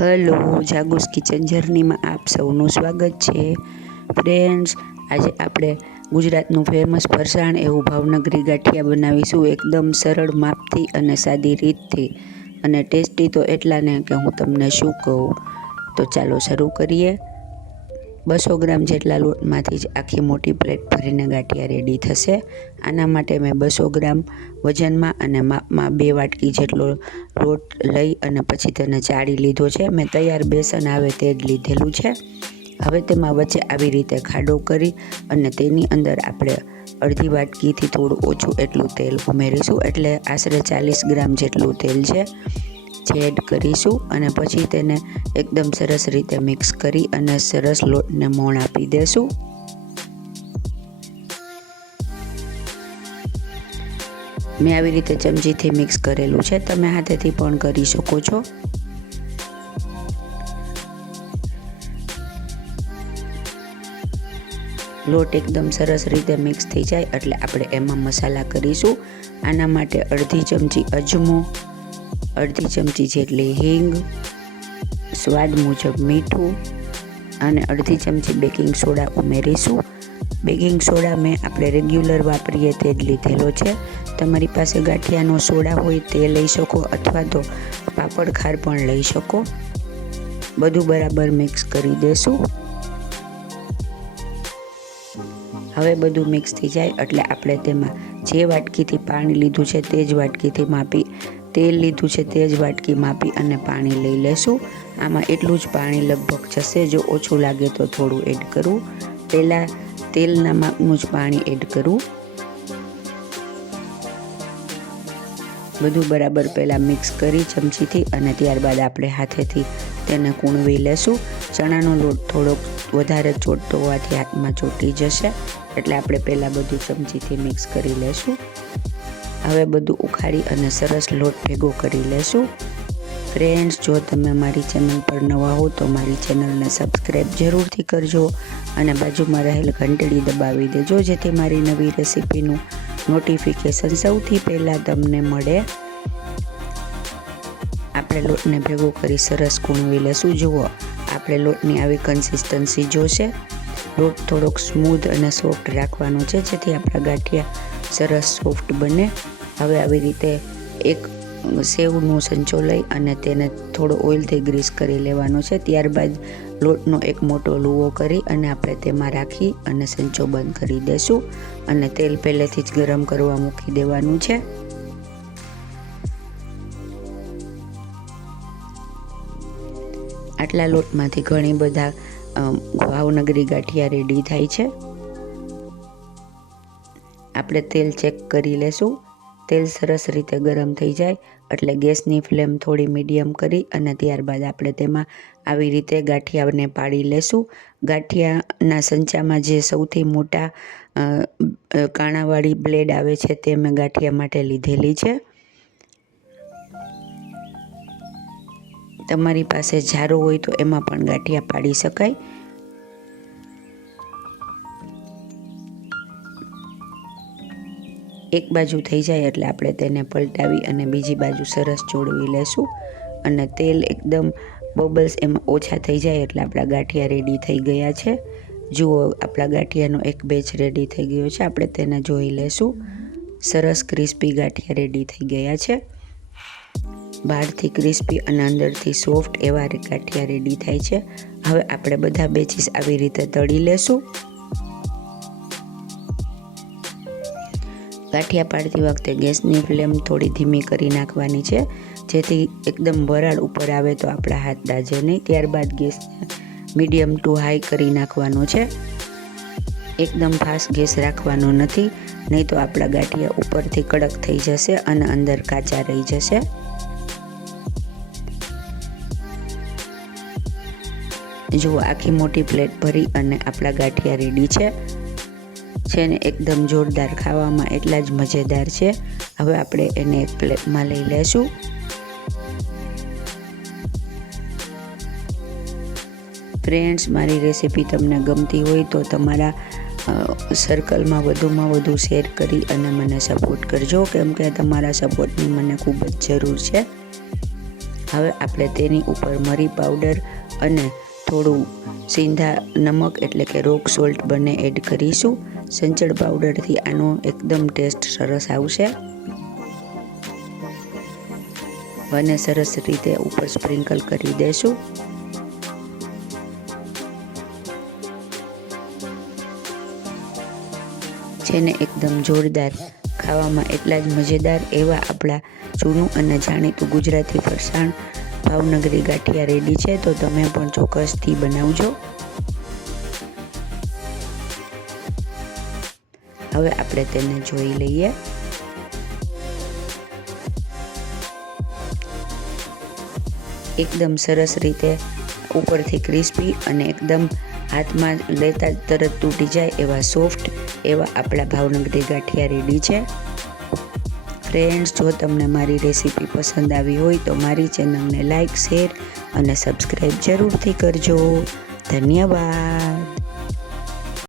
Hello, જાગુસ kitchen જર્નીમાં આપ સૌનું સ્વાગત છે. ફ્રેન્ડ્સ, આજે આપણે ગુજરાતનું ફેમસ ફરસાણ એવું ભાવનગરી ગાંઠિયા બનાવીશું, એકદમ સરળ માપથી અને સાદી રીતથી, અને ટેસ્ટી તો એટલા ને કે હું તમને શું કહું. તો ચાલો શરૂ કરીએ. 200 ગ્રામ જેટલા લોટમાંથી જ આખી મોટી પ્લેટ ભરીને ગાંઠિયા રેડી થશે. આના માટે મેં 200 ગ્રામ વજનમાં અને માપમાં 2 વાટકી જેટલો લોટ લઈ અને પછી તેને ચાળી લીધો છે. મેં તૈયાર બેસન આવે તે જ લીધેલું છે. હવે તેમાં વચ્ચે આવી રીતે ખાડો કરી અને તેની અંદર આપણે અડધી વાટકીથી થોડું ઓછું એટલું તેલ ઉમેરીશું, એટલે આશરે 40 ગ્રામ જેટલું તેલ છે જે એડ કરીશું. અને પછી તેને એકદમ સરસ રીતે મિક્સ કરી અને સરસ લોટને મોણ આપી દેશું. મેં આવી રીતે ચમચીથી મિક્સ કરેલું છે, તમે હાથેથી પણ કરી શકો છો. લોટ એકદમ સરસ રીતે મિક્સ થઈ જાય એટલે આપણે એમાં મસાલા કરીશું. આના માટે અડધી ચમચી અજમો, અડધી ચમચી જેટલી હિંગ, સ્વાદ મુજબ મીઠું અને અડધી ચમચી બેકિંગ સોડા ઉમેરીશું. બેકિંગ સોડા મેં આપણે રેગ્યુલર વાપરીએ તે જ લીધેલો છે. તમારી પાસે ગાંઠિયાનો સોડા હોય તે લઈ શકો અથવા તો પાપડ ખાર પણ લઈ શકો. બધું બરાબર મિક્સ કરી દેશું. હવે બધું મિક્સ થઈ જાય એટલે આપણે તેમાં જે વાટકીથી પાણી લીધું છે તે જ વાટકીથી માપી, તેલ લીધું છે તે જ વાટકી માપી અને પાણી લઈ લેશું. આમાં એટલું જ પાણી લગભગ જશે, જો ઓછું લાગે તો થોડું એડ કરવું. પહેલાં તેલના માપનું જ પાણી એડ કરવું. બધું બરાબર પહેલાં મિક્સ કરી ચમચીથી અને ત્યારબાદ આપણે હાથેથી તેને કૂણવી લેશું. ચણાનો લોટ થોડોક વધારે ચોટતો હોવાથી હાથમાં ચોંટી જશે, એટલે આપણે પહેલાં બધું ચમચીથી મિક્સ કરી લેશું. હવે બધું ઉખાડી અને સરસ લોટ ભેગો કરી લેશું. ફ્રેન્ડ્સ, જો તમે મારી ચેનલ પર નવા હો તો મારી ચેનલને સબસ્ક્રાઈબ જરૂરથી કરજો અને બાજુમાં રહેલ ઘંટડી દબાવી દેજો, જેથી મારી નવી રેસીપીનું નોટિફિકેશન સૌથી પહેલાં તમને મળે. આપણે લોટને ભેગો કરી સરસ કૂણવી લેશું. જુઓ, આપણે લોટની આવી કન્સિસ્ટન્સી જોશે. લોટ થોડોક સ્મૂધ અને સોફ્ટ રાખવાનો છે, જેથી આપણા ગાંઠિયા સરસ સોફ્ટ બને. હવે આવી રીતે એક સેવનો સંચો લઈ અને તેને થોડો ઓઇલથી ગ્રીસ કરી લેવાનો છે. ત્યારબાદ લોટનો એક મોટો લુવો કરી અને આપણે તેમાં રાખી અને સંચો બંધ કરી દેશું અને તેલ પહેલેથી જ ગરમ કરવા મૂકી દેવાનું છે. આટલા લોટમાંથી ઘણી બધા ભાવનગરી ગાંઠિયા રેડી થાય છે. આપણે તેલ ચેક કરી લેશું. તેલ સરસ રીતે ગરમ થઈ જાય એટલે ગેસની ફ્લેમ થોડી મીડિયમ કરી અને ત્યારબાદ આપણે તેમાં આવી રીતે ગાંઠિયાને પાડી લેશું. ગાંઠિયાના સંચામાં જે સૌથી મોટા કાણાવાળી બ્લેડ આવે છે તે મેં ગાંઠિયા માટે લીધેલી છે. તમારી પાસે જારો હોય તો એમાં પણ ગાંઠિયા પાડી શકાય. એક બાજુ થઈ જાય એટલે આપણે તેને પલટાવી અને બીજી બાજુ સરસ ચોળવી લેશું. અને તેલ એકદમ બબલ્સ એમાં ઓછા થઈ જાય એટલે આપણા ગાંઠિયા રેડી થઈ ગયા છે. જુઓ, આપણા ગાંઠિયાનો એક બેચ રેડી થઈ ગયો છે. આપણે તેને જોઈ લેશું. સરસ ક્રિસ્પી ગાંઠિયા રેડી થઈ ગયા છે. બહારથી ક્રિસ્પી અને અંદરથી સોફ્ટ એવા ગાંઠિયા રેડી થાય છે. હવે આપણે બધા બેચીસ આવી રીતે તળી લેશું. ગાંઠિયા પાડતી વખતે ગેસની ફ્લેમ થોડી ધીમી કરી નાખવાની છે, જેથી એકદમ વરાળ ઉપર આવે તો આપણા હાથ દાજે નહીં. ત્યારબાદ ગેસને મીડિયમ ટુ હાઈ કરી નાખવાનો છે. એકદમ ફાસ્ટ ગેસ રાખવાનો નથી, નહીં તો આપણા ગાંઠિયા ઉપરથી કડક થઈ જશે અને અંદર કાચા રહી જશે. જુઓ, આખી મોટી પ્લેટ ભરી અને આપણા ગાંઠિયા રેડી છે ને એકદમ જોરદાર, ખાવામાં એટલા જ મજેદાર છે. હવે આપણે એને એક પ્લેટમાં લઈ લેશું. ફ્રેન્ડ્સ, મારી રેસીપી તમને ગમતી હોય તો તમારા સર્કલમાં વધુમાં વધુ શેર કરી અને મને સપોર્ટ કરજો, કેમ કે તમારા સપોર્ટની મને ખૂબ જ જરૂર છે. હવે આપણે તેની ઉપર મરી પાવડર અને થોડું સિંધા નમક એટલે કે રોક સોલ્ટ બંને એડ કરીશું. સંચળ પાવડરથી આનો એકદમ ટેસ્ટ સરસ આવશે અને સરસ રીતે ઉપર સ્પ્રિંકલ કરી દેશું. જેને એકદમ જોરદાર, ખાવામાં એટલા જ મજેદાર એવા આપણા જૂનું અને જાણીતું ગુજરાતી ફરસાણ ભાવનગરી ગાંઠિયા રેડી છે. તો તમે પણ ચોક્કસથી બનાવજો. હવે આપણે તેને જોઈ લઈએ. એકદમ સરસ રીતે ઉપરથી ક્રિસ્પી અને એકદમ હાથમાં લેતા તરત તૂટી જાય એવા સોફ્ટ એવા આપણા ભાવનગરી ગાંઠિયા રેડી છે. ફ્રેન્ડ્સ, જો તમને મારી રેસીપી પસંદ આવી હોય તો મારી ચેનલને લાઈક, શેર અને સબસ્ક્રાઈબ જરૂરથી કરજો. ધન્યવાદ.